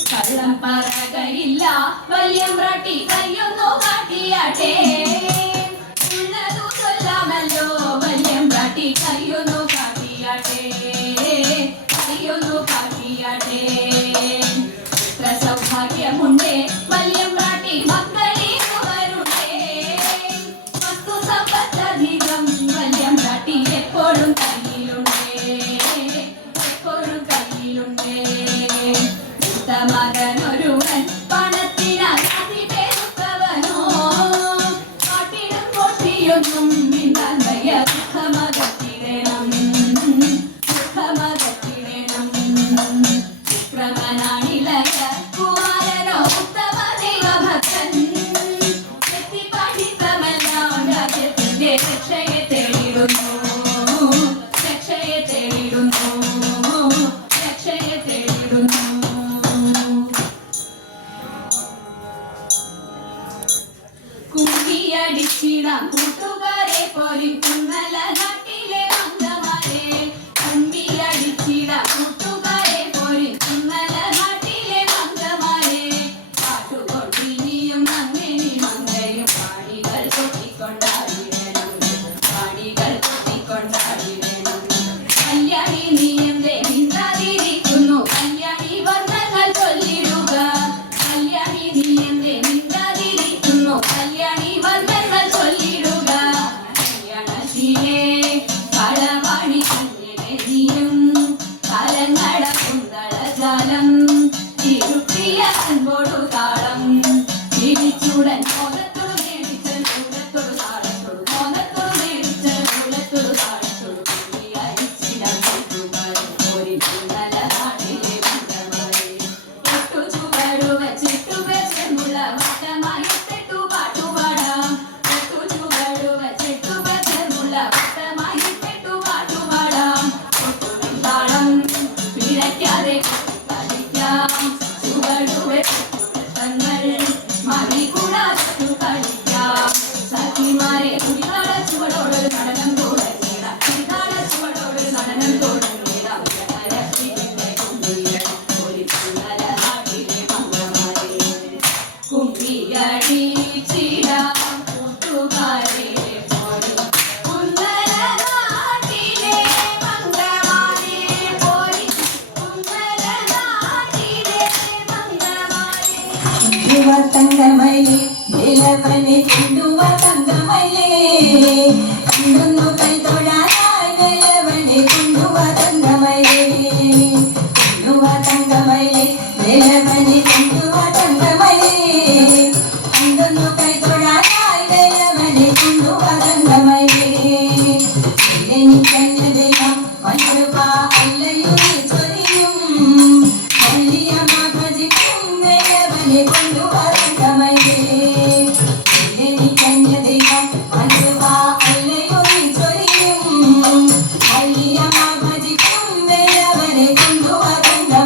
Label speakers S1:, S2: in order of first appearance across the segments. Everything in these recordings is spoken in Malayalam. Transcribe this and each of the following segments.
S1: കള്ളം പറകയില്ല. വല്യം പ്രാട്ടി കയ്യൊന്നു കാട്ടിയാട്ടേ. കൊട്ടിയൊന്നും മിണ്ടാൻ വയ്യ ദുഃഖമകത്തിടണം ദുഃഖമകത്തിടണം വിക്രമനാണിലയ കുമാരനോ ഉത്തമ ദൈവഭക്തൻ എത്തി പഠിത്തമെല്ലാം രാജ്യത്തിന്റെ രക്ഷയെ തേടിടുന്നു രക്ഷയെ തേടിടുന്നു രക്ഷയെ തേടിടുന്നു കുമ്പിയടിച്ചിടാം കുന്നല നാട്ടിലെ മംഗമാരെ കുമ്പിയടിച്ചിടാം കൂട്ടുകാരെ പോലും കുന്നല നാട്ടിലെ മംഗമാരെ പാട്ടുകൊണ്ടിനിയും അങ്ങനെ മങ്ങയും പാടികൾ കൊട്ടിക്കൊണ്ടാടിടണം മറികൂടാതെ കളിക്കാം സഖിമാരെ കുടികാള ചുവടോടൊരു നടനം തുടങ്ങിയിടാം കുടികാള ചുവടോടൊരു നടനം നാട്ടിലെ മംഗമാരെ കുമ്പിയടിച്ചിടാം കൂട്ടുകാരെ പോലും
S2: നിലവനെ ചിന്തുവ തങ്കമയിലേ കണ്ടൊന്നു കൈതൊഴാനായി നിലവനെ കൊണ്ടുവ തങ്കമയിലേ യുവ തങ്കമയിലേ നിലവനെ കൊണ്ടുവ തങ്കമയിലേ കണ്ടൊന്നു കൈതൊഴാനായി നിലവനെ കൊണ്ടുവ തങ്കമയിലേ എനിക്കല്ല ദൈവം അല്ലയോ ചൊരിയും കൊണ്ടുവ തങ്കമയിലേ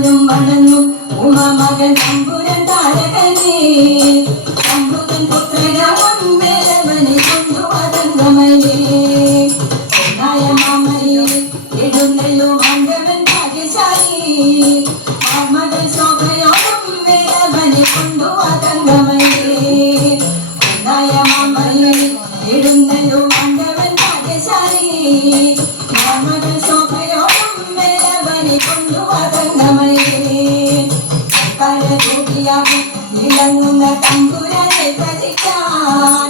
S2: അമ്പക്കൊന്നും മടങ്ങും ഉമാമകൻ തമ്പുരൻ താരകനേ. ശംഭുതൻ പുത്രനാകും വേലവനെ കൊണ്ടുവതങ്കമയിലേ ഒന്നായ മാമയെ എഴുന്നള്ളു ആണ്ടവൻ ഭാഗ്യശാലി.
S3: Senhor.